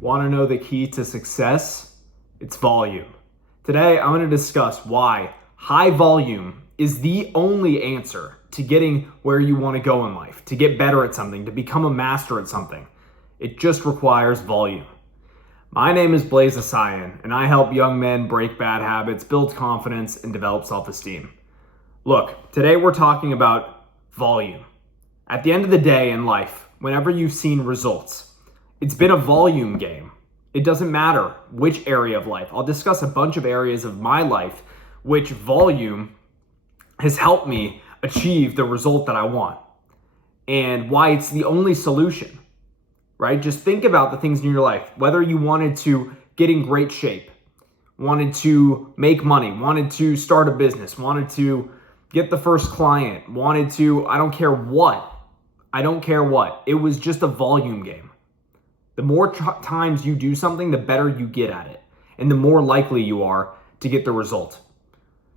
Want to know the key to success? It's volume. Today, I'm going to discuss why high volume is the only answer to getting where you want to go in life, to get better at something, to become a master at something. It just requires volume. My name is Blaze Asayan, and I help young men break bad habits, build confidence, and develop self-esteem. Look, today we're talking about volume. At the end of the day in life, whenever you've seen results, it's been a volume game. It doesn't matter which area of life. I'll discuss a bunch of areas of my life which volume has helped me achieve the result that I want and why it's the only solution, right? Just think about the things in your life, whether you wanted to get in great shape, wanted to make money, wanted to start a business, wanted to get the first client, wanted to, I don't care what. It was just a volume game. The more times you do something, the better you get at it, and the more likely you are to get the result.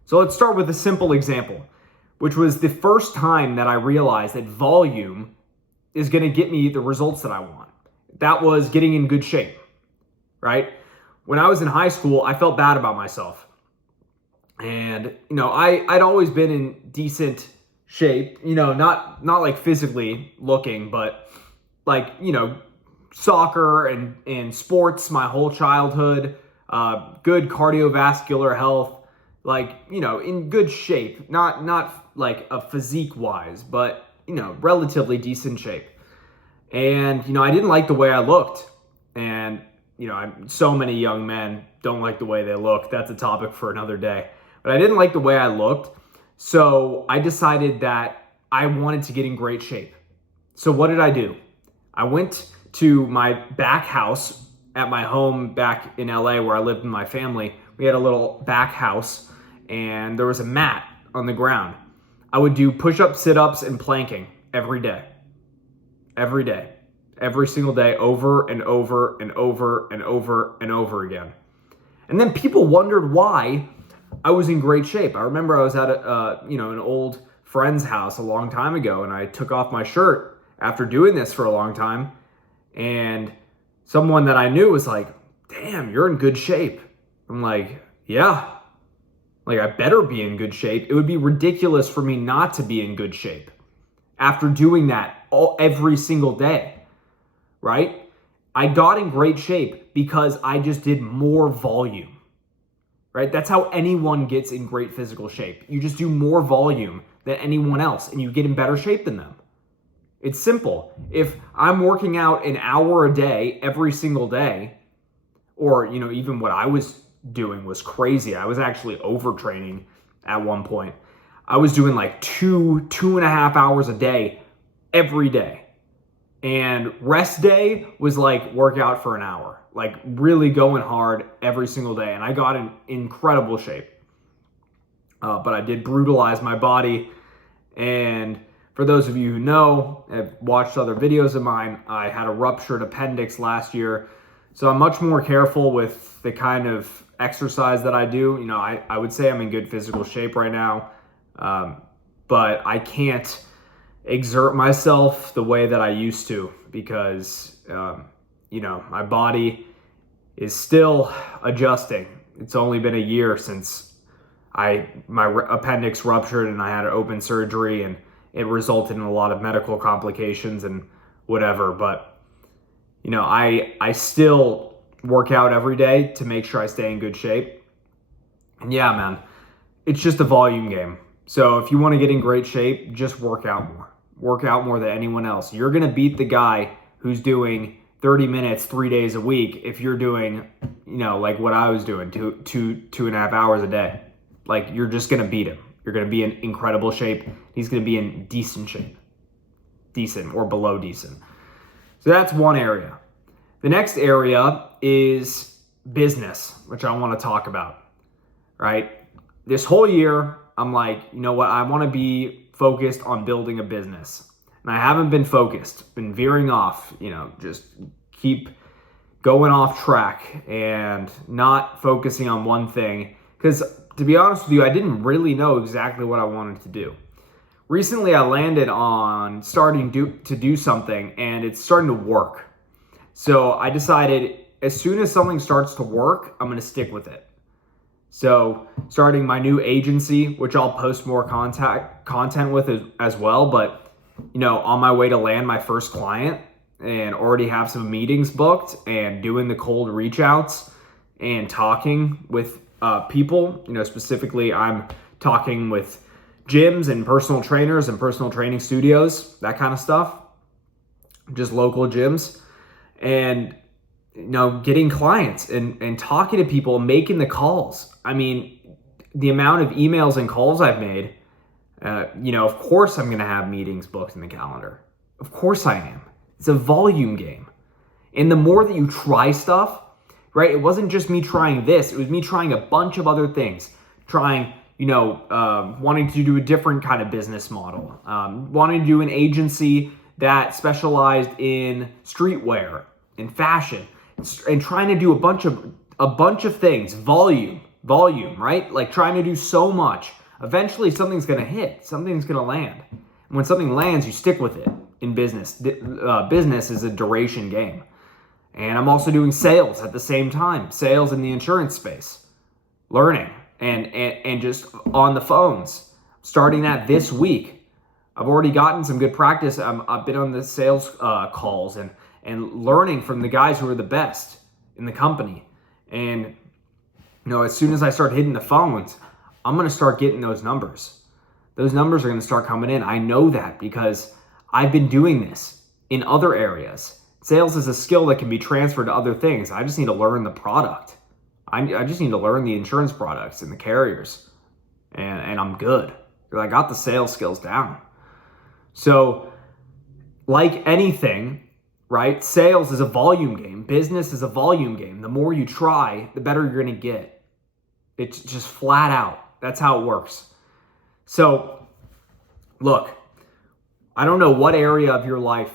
So let's start with a simple example, which was the first time that I realized that volume is going to get me the results that I want. That was getting in good shape, right? When I was in high school, I felt bad about myself. And, I'd always been in decent shape, not like physically looking, but like, soccer and sports my whole childhood, good cardiovascular health, like, in good shape, not like a physique wise, but, relatively decent shape. And, I didn't like the way I looked. And, so many young men don't like the way they look. That's a topic for another day. But I didn't like the way I looked. So I decided that I wanted to get in great shape. So what did I do? I went to my back house at my home back in LA where I lived with my family. We had a little back house and there was a mat on the ground. I would do push-ups, sit-ups, and planking every day. Every single day, over and over and over and over and over again. And then people wondered why I was in great shape. I remember I was at an old friend's house a long time ago, and I took off my shirt after doing this for a long time, and someone that I knew was like, "Damn, you're in good shape." I'm like, "Yeah, like I better be in good shape. It would be ridiculous for me not to be in good shape after doing that every single day." Right? I got in great shape because I just did more volume, right? That's how anyone gets in great physical shape. You just do more volume than anyone else and you get in better shape than them. It's simple. If I'm working out an hour a day, every single day, or, even what I was doing was crazy. I was actually overtraining at one point. I was doing like 2.5 hours a day, every day. And rest day was like workout for an hour, like really going hard every single day. And I got in incredible shape. But I did brutalize my body. And for those of you who know, have watched other videos of mine, I had a ruptured appendix last year. So I'm much more careful with the kind of exercise that I do. I would say I'm in good physical shape right now. But I can't exert myself the way that I used to because, my body is still adjusting. It's only been a year since my appendix ruptured and I had open surgery and it resulted in a lot of medical complications and whatever. But, I still work out every day to make sure I stay in good shape. And yeah, man, it's just a volume game. So if you want to get in great shape, just work out more. Work out more than anyone else. You're going to beat the guy who's doing 30 minutes 3 days a week if you're doing, like what I was doing, 2.5 hours a day. Like, you're just going to beat him. You're going to be in incredible shape. He's going to be in decent shape. Decent or below decent. So that's one area. The next area is business, which I want to talk about, right? This whole year, I'm like, you know what? I want to be focused on building a business. And I haven't been focused, been veering off, just keep going off track and not focusing on one thing. Because to be honest with you, I didn't really know exactly what I wanted to do. Recently, I landed on starting to do something and it's starting to work. So I decided as soon as something starts to work, I'm going to stick with it. So starting my new agency, which I'll post more content with as well, but on my way to land my first client and already have some meetings booked and doing the cold reach outs and talking with people, specifically I'm talking with gyms and personal trainers and personal training studios, that kind of stuff, just local gyms, and getting clients and talking to people, making the calls. I mean, the amount of emails and calls I've made, of course I'm going to have meetings booked in the calendar. Of course I am. It's a volume game. And the more that you try stuff, right? It wasn't just me trying this. It was me trying a bunch of other things. Trying, wanting to do a different kind of business model. Wanting to do an agency that specialized in streetwear and fashion. And trying to do a bunch of things. Volume, right? Like trying to do so much. Eventually something's going to hit. Something's going to land. And when something lands, you stick with it in business. Business is a duration game. And I'm also doing sales at the same time. Sales in the insurance space. Learning and just on the phones. Starting that this week. I've already gotten some good practice. I've been on the sales calls and learning from the guys who are the best in the company. And, as soon as I start hitting the phones, I'm going to start getting those numbers. Those numbers are going to start coming in. I know that because I've been doing this in other areas. Sales is a skill that can be transferred to other things. I just need to learn the product. I just need to learn the insurance products and the carriers. And I'm good. I got the sales skills down. So, like anything, right? Sales is a volume game. Business is a volume game. The more you try, the better you're going to get. It's just flat out. That's how it works. So, look, I don't know what area of your life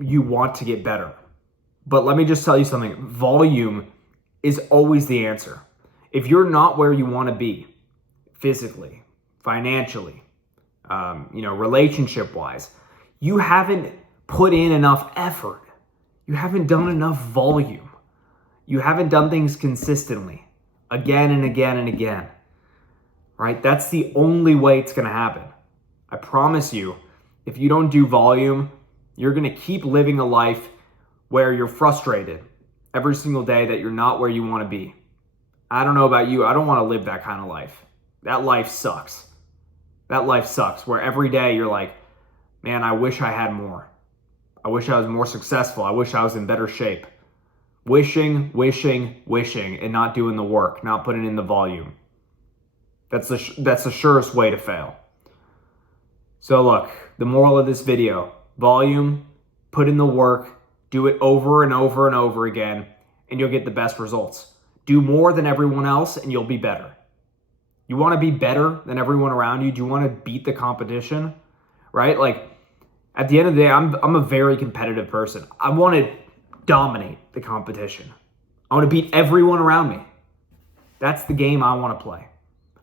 you want to get better, but let me just tell you something. Volume is always the answer. If you're not where you want to be, physically, financially, relationship-wise, you haven't put in enough effort. You haven't done enough volume. You haven't done things consistently, again and again and again, right? That's the only way it's going to happen. I promise you, if you don't do volume, you're going to keep living a life where you're frustrated every single day that you're not where you want to be. I don't know about you. I don't want to live that kind of life. That life sucks. That life sucks where every day you're like, man, I wish I had more. I wish I was more successful. I wish I was in better shape. Wishing, and not doing the work, not putting in the volume. That's the surest way to fail. So look, the moral of this video, volume, put in the work, do it over and over and over again, and you'll get the best results. Do more than everyone else and you'll be better. You want to be better than everyone around you? Do you want to beat the competition? Right? Like, at the end of the day, I'm a very competitive person. I want to dominate the competition. I want to beat everyone around me. That's the game I want to play.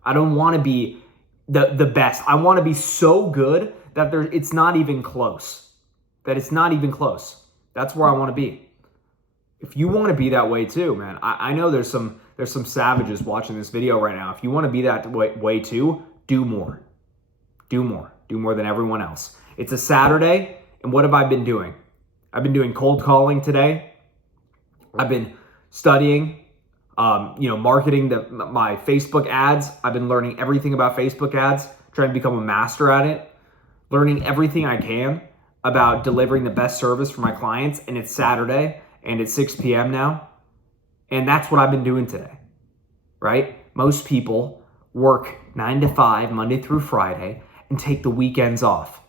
I don't want to be the best. I want to be so good that it's not even close. That's where I want to be. If you want to be that way too, man, I know there's some savages watching this video right now. If you want to be that way too, do more. Do more than everyone else. It's a Saturday, and what have I been doing? I've been doing cold calling today. I've been studying, marketing my Facebook ads. I've been learning everything about Facebook ads, trying to become a master at it, learning everything I can about delivering the best service for my clients. And it's Saturday, and it's 6 p.m. now. And that's what I've been doing today, right? Most people work 9 to 5, Monday through Friday, and take the weekends off.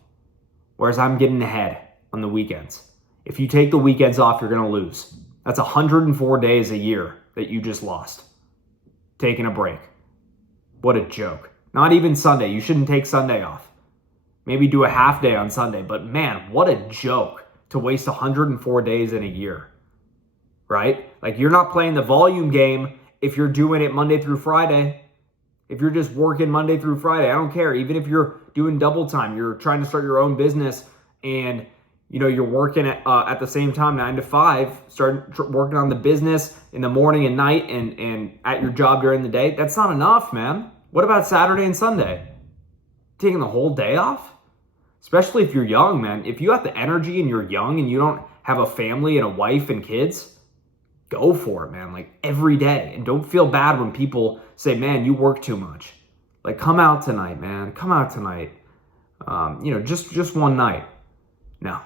Whereas I'm getting ahead on the weekends. If you take the weekends off, you're going to lose. That's 104 days a year that you just lost. Taking a break. What a joke. Not even Sunday. You shouldn't take Sunday off. Maybe do a half day on Sunday. But man, what a joke to waste 104 days in a year. Right? Like, you're not playing the volume game if you're doing it Monday through Friday. If you're just working Monday through Friday, I don't care. Even if you're doing double time, you're trying to start your own business and you're working at the same time, 9 to 5, working on the business in the morning and night and at your job during the day. That's not enough, man. What about Saturday and Sunday? Taking the whole day off? Especially if you're young, man. If you have the energy and you're young and you don't have a family and a wife and kids, go for it, man. Like every day. And don't feel bad when people say, man, you work too much. Like, come out tonight, man. Come out tonight. Just one night. No.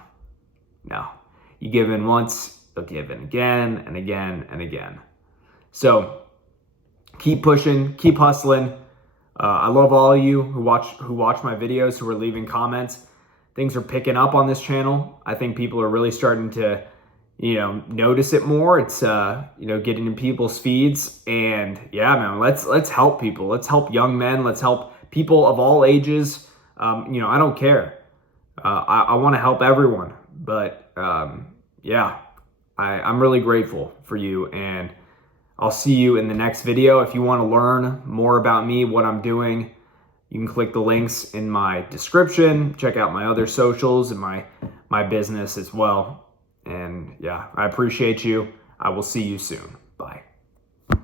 You give in once, they'll give in again and again and again. So keep pushing, keep hustling. I love all of you who watch my videos, who are leaving comments. Things are picking up on this channel. I think people are really starting to, notice it more. It's getting in people's feeds, and yeah, man, let's help people. Let's help young men. Let's help people of all ages. I don't care. I want to help everyone, but I'm really grateful for you, and I'll see you in the next video. If you want to learn more about me, what I'm doing, you can click the links in my description. Check out my other socials and my business as well. And yeah, I appreciate you. I will see you soon. Bye.